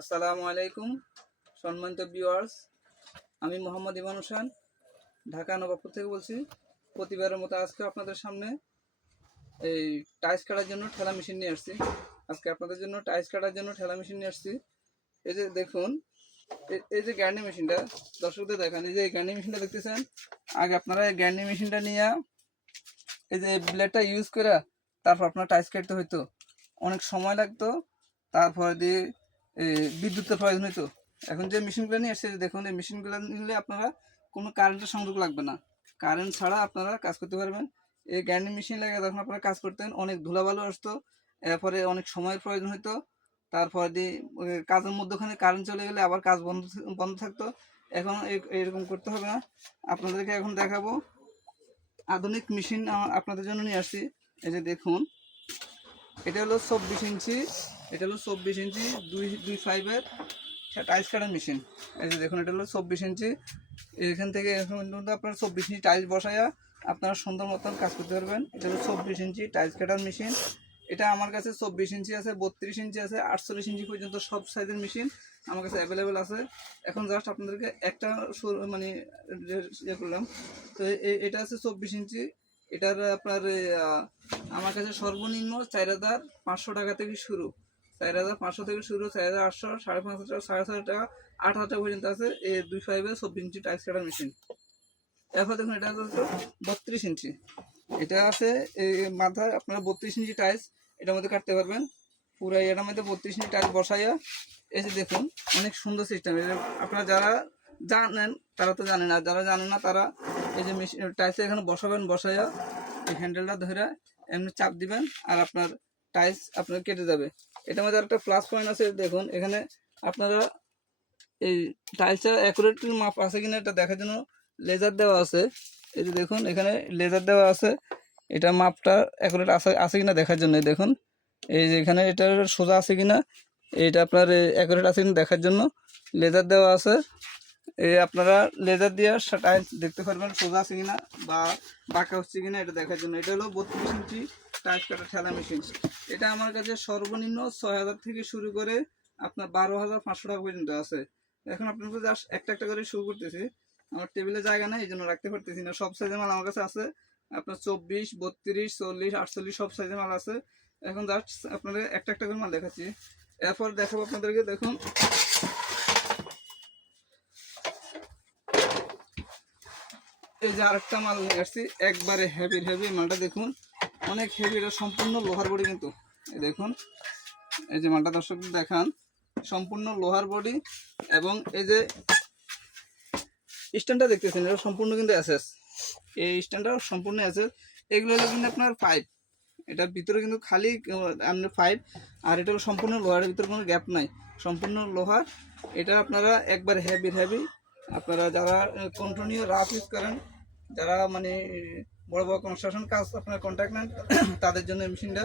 আসসালামু আলাইকুম সম্মানিত ভিউয়ার্স আমি মোহাম্মদ ইমান হোসেন ঢাকা নবাবপুর থেকে বলছি প্রতিবারের মতো আজকে আপনাদের সামনে এই টাইস কাটার জন্য ঠেলা মেশিন নিয়ে আসছি আজকে আপনাদের জন্য টাইস কাটার জন্য ঠেলা মেশিন নিয়ে আসছি এই যে দেখুন এই যে গ্যান্ডি মেশিনটা দর্শকদের দেখান এই যে এই গ্যান্ডি মেশিনটা দেখতেছেন আগে আপনারা এই গ্যান্ডি মেশিনটা নিয়ে এই যে ব্লেডটা ইউজ করে তারপর আপনার টাইস কাটতে হইতো অনেক সময় লাগতো তারপর দিয়ে বিদ্যুতের প্রয়োজন হইতো এখন যে মেশিনগুলো নিয়ে এসেছে দেখুন এই মেশিনগুলো নিলে আপনারা কোনো কারেন্টের সংযোগ লাগবে না কারেন্ট ছাড়া আপনারা কাজ করতে পারবেন এই গ্যান্ডিং মেশিন লাগে তখন আপনারা কাজ করতেন অনেক ধুলাবালু আসতো এরপরে অনেক সময়ের প্রয়োজন হতো তারপর দিয়ে কাজের মধ্যখানে কারেন্ট চলে গেলে আবার কাজ বন্ধ বন্ধ থাকতো এখন এরকম করতে হবে না আপনাদেরকে এখন দেখাবো আধুনিক মেশিন আপনাদের জন্য নিয়ে আসছি এই যে দেখুন এটা হলো চব্বিশ ইঞ্চি এটা হলো চব্বিশ ইঞ্চি দুই দুই ফাইভের টাইলস কাটার মেশিন এই যে দেখুন এটা হলো চব্বিশ ইঞ্চি এখান থেকে আপনার চব্বিশ ইঞ্চি টাইলস বসাইয়া আপনারা সুন্দর মতন কাজ করতে পারবেন এটা হলো চব্বিশ ইঞ্চি টাইলস কাটার মেশিন এটা আমার কাছে চব্বিশ ইঞ্চি আছে বত্রিশ ইঞ্চি আছে আটচল্লিশ ইঞ্চি পর্যন্ত সব সাইজের মেশিন আমার কাছে অ্যাভেলেবেল আছে এখন জাস্ট আপনাদেরকে একটা মানে ইয়ে করলাম তো এটা আছে চব্বিশ ইঞ্চি এটার আপনার আমার কাছে সর্বনিম্ন চার হাজার পাঁচশো টাকা থেকে শুরু চার হাজার পাঁচশো থেকে শুরু চার হাজার আটশো সাড়ে পাঁচ হাজার সাড়ে ছয় টাকা আট হাজার টাকা পর্যন্ত আছে এই দুই ফাইভে চব্বিশ ইঞ্চি টাইস কাটার মেশিন এরপর দেখুন এটা হচ্ছে বত্রিশ ইঞ্চি এটা আছে এই মাথায় আপনারা বত্রিশ ইঞ্চি টাইস এটার মধ্যে কাটতে পারবেন পুরো এটার মধ্যে বত্রিশ ইঞ্চি টাইস বসাইয়া এসে দেখুন অনেক সুন্দর সিস্টেম আপনারা যারা জানেন তারা তো জানেন আর যারা জানেন না তারা এই যে মেশিন টাইসে এখানে বসাবেন বসাইয়া এই হ্যান্ডেলটা ধরে এমনি চাপ দিবেন আর আপনার টাইস আপনার কেটে যাবে এটার মধ্যে একটা প্লাস পয়েন্ট আছে দেখুন এখানে আপনারা এই টাইলসটা অ্যাকুরেটলি মাপ আছে কিনা এটা দেখার জন্য লেজার দেওয়া আছে এই যে দেখুন এখানে লেজার দেওয়া আছে এটা মাপটা অ্যাকুরেট আছে আছে কিনা দেখার জন্য দেখুন এই যে এখানে এটা সোজা আছে কিনা এটা আপনার অ্যাকুরেট আছে কিনা দেখার জন্য লেজার দেওয়া আছে এই আপনারা লেজার দিয়ে টাইলস দেখতে পারবেন সোজা আছে কিনা বা বাঁকা হচ্ছে কিনা এটা দেখার জন্য এটা হলো বত্রিশ ইঞ্চি টাইট কাটা ঠেলা মেশিন এটা আমার কাছে সর্বনিম্ন ছয় হাজার থেকে শুরু করে আপনার বারো হাজার পাঁচশো টাকা পর্যন্ত আছে এখন আপনার কাছে একটা একটা করে শুরু করতেছি আমার টেবিলে জায়গা নাই এই জন্য রাখতে পারতেছি না সব সাইজের মাল আমার কাছে আছে আপনার চব্বিশ বত্রিশ চল্লিশ আটচল্লিশ সব সাইজের মাল আছে এখন জাস্ট আপনাদের একটা একটা করে মাল দেখাচ্ছি এরপর দেখাবো আপনাদেরকে দেখুন এই যে আরেকটা মাল নিয়ে আসছি একবারে হ্যাভি হ্যাভি মালটা দেখুন অনেক হেভি এটা সম্পূর্ণ লোহার বডি কিন্তু দেখুন এই যে মালটা দর্শক দেখান সম্পূর্ণ লোহার বডি এবং এই যে স্ট্যান্ডটা দেখতেছেন এটা সম্পূর্ণ কিন্তু অ্যাসেস এই স্ট্যান্ডটা সম্পূর্ণ অ্যাসেস এগুলো হলো কিন্তু আপনার পাইপ এটার ভিতরে কিন্তু খালি আপনার পাইপ আর এটা হলো সম্পূর্ণ লোহার ভিতরে কোনো গ্যাপ নাই সম্পূর্ণ লোহার এটা আপনারা একবার হেভি হেভি আপনারা যারা কন্টিনিউ রাফ ইউজ করেন যারা মানে বড় বড় কনস্ট্রাকশন কাজ আপনার কন্ট্রাক্ট নেন তাদের জন্য মেশিনটা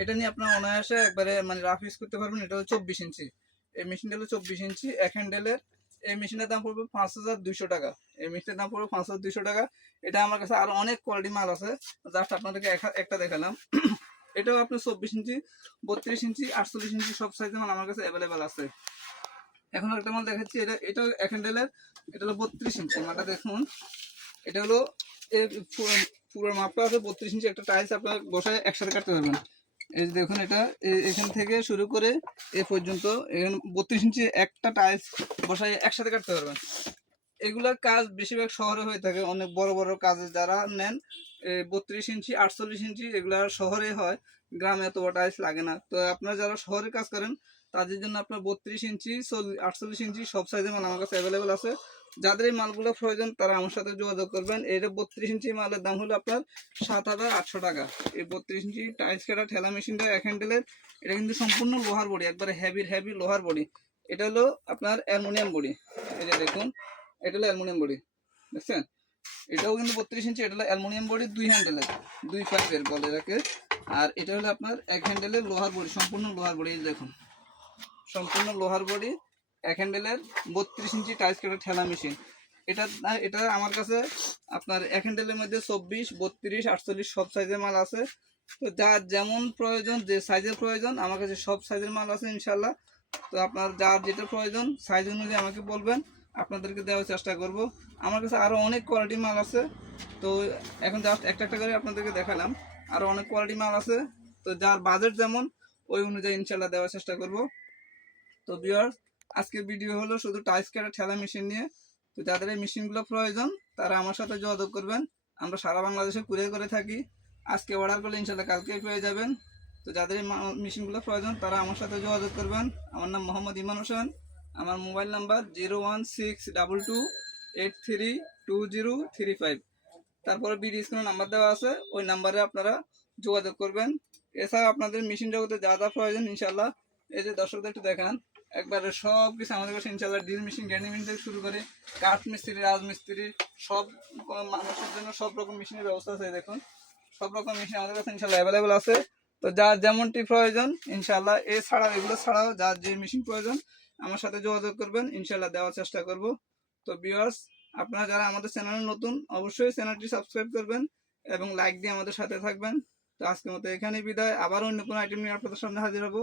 এটা নিয়ে আপনার অনায়াসে একবারে মানে রাফ ইউজ করতে পারবেন এটা হলো চব্বিশ ইঞ্চি এই মেশিনটা হলো চব্বিশ ইঞ্চি এক হ্যান্ডেলের এই মেশিনের দাম পড়বে পাঁচ হাজার দুইশো টাকা এই মেশিনের দাম পড়বে পাঁচ হাজার দুইশো টাকা এটা আমার কাছে আরও অনেক কোয়ালিটি মাল আছে জাস্ট আপনাদেরকে একটা দেখালাম এটাও আপনার চব্বিশ ইঞ্চি বত্রিশ ইঞ্চি আটচল্লিশ ইঞ্চি সব সাইজের মাল আমার কাছে অ্যাভেলেবেল আছে এখন একটা মাল দেখাচ্ছি এটা এটাও এক হ্যান্ডেলের এটা হলো বত্রিশ ইঞ্চি মালটা দেখুন এটা হলো পুরো মাপটা আছে বত্রিশ ইঞ্চি একটা টাইলস আপনার বসায় একসাথে কাটতে পারবেন এই যে দেখুন এটা এখান থেকে শুরু করে এ পর্যন্ত এখানে বত্রিশ ইঞ্চি একটা টাইলস বসায় একসাথে কাটতে পারবেন এগুলা কাজ বেশিরভাগ শহরে হয়ে থাকে অনেক বড় বড় কাজে যারা নেন বত্রিশ ইঞ্চি আটচল্লিশ ইঞ্চি এগুলা শহরে হয় গ্রামে এত বড় টাইলস লাগে না তো আপনারা যারা শহরে কাজ করেন তাদের জন্য আপনার বত্রিশ ইঞ্চি আটচল্লিশ ইঞ্চি সব সাইজে মানে আমার কাছে অ্যাভেলেবেল আছে যাদের এই মালগুলো প্রয়োজন তারা আমার সাথে যোগাযোগ করবেন এটা বত্রিশ ইঞ্চি মালের দাম হলো আপনার সাত হাজার আটশো টাকা এই বত্রিশ ইঞ্চি টাইলস কাটা ঠেলা মেশিনটা এক হ্যান্ডেলের এটা কিন্তু সম্পূর্ণ লোহার বডি একবারে হ্যাভি হেভি লোহার বডি এটা হলো আপনার অ্যালমোনিয়াম বডি এই যে দেখুন এটা হলো অ্যালমোনিয়াম বডি দেখছেন এটাও কিন্তু বত্রিশ ইঞ্চি এটা হলো অ্যালমোনিয়াম বডি দুই হ্যান্ডেলের দুই পাইপের বলে এটাকে আর এটা হলো আপনার এক হ্যান্ডেলের লোহার বডি সম্পূর্ণ লোহার বডি দেখুন সম্পূর্ণ লোহার বডি এক হ্যান্ডেলের বত্রিশ ইঞ্চি টাইস কাটা ঠেলা মেশিন এটা এটা আমার কাছে আপনার এক হ্যান্ডেলের মধ্যে চব্বিশ বত্রিশ আটচল্লিশ সব সাইজের মাল আছে তো যার যেমন প্রয়োজন যে সাইজের প্রয়োজন আমার কাছে সব সাইজের মাল আছে ইনশাল্লাহ তো আপনার যার যেটা প্রয়োজন সাইজ অনুযায়ী আমাকে বলবেন আপনাদেরকে দেওয়ার চেষ্টা করব আমার কাছে আরও অনেক কোয়ালিটি মাল আছে তো এখন জাস্ট একটা একটা করে আপনাদেরকে দেখালাম আরও অনেক কোয়ালিটি মাল আছে তো যার বাজেট যেমন ওই অনুযায়ী ইনশাল্লাহ দেওয়ার চেষ্টা করব তো বিয়ার্স আজকের ভিডিও হলো শুধু টাইস কাটা ঠেলা মেশিন নিয়ে তো যাদের এই মেশিনগুলো প্রয়োজন তারা আমার সাথে যোগাযোগ করবেন আমরা সারা বাংলাদেশে কুরে করে থাকি আজকে অর্ডার করলে ইনশাল্লাহ কালকেই পেয়ে যাবেন তো যাদের এই মেশিনগুলো প্রয়োজন তারা আমার সাথে যোগাযোগ করবেন আমার নাম মোহাম্মদ ইমান হোসেন আমার mobile number zero one six double two eight three two zero three five তারপরে বিডি স্ক্রিনে নাম্বার দেওয়া আছে ওই নাম্বারে আপনারা যোগাযোগ করবেন এছাড়া আপনাদের মেশিন জগতে যা যা প্রয়োজন ইনশাল্লাহ এই যে দর্শকদের একটু দেখান একবারে সব কিছু আমাদের কাছে ইনশাল্লাহ ড্রিল মেশিন গ্যান্ডি মেশিন থেকে শুরু করে কাঠ মিস্ত্রি রাজমিস্ত্রি সব মানুষের জন্য সব রকম মেশিনের ব্যবস্থা আছে দেখুন সব রকম মেশিন আমাদের কাছে ইনশাল্লাহ অ্যাভেলেবেল আছে তো যার যেমনটি প্রয়োজন ইনশাল্লাহ এছাড়াও এগুলো ছাড়াও যার যে মেশিন প্রয়োজন আমার সাথে যোগাযোগ করবেন ইনশাল্লাহ দেওয়ার চেষ্টা করব তো ভিউয়ার্স আপনারা যারা আমাদের চ্যানেলে নতুন অবশ্যই চ্যানেলটি সাবস্ক্রাইব করবেন এবং লাইক দিয়ে আমাদের সাথে থাকবেন তো আজকের মতো এখানেই বিদায় আবার অন্য কোনো আইটেম নিয়ে আপনাদের সামনে হাজির হবো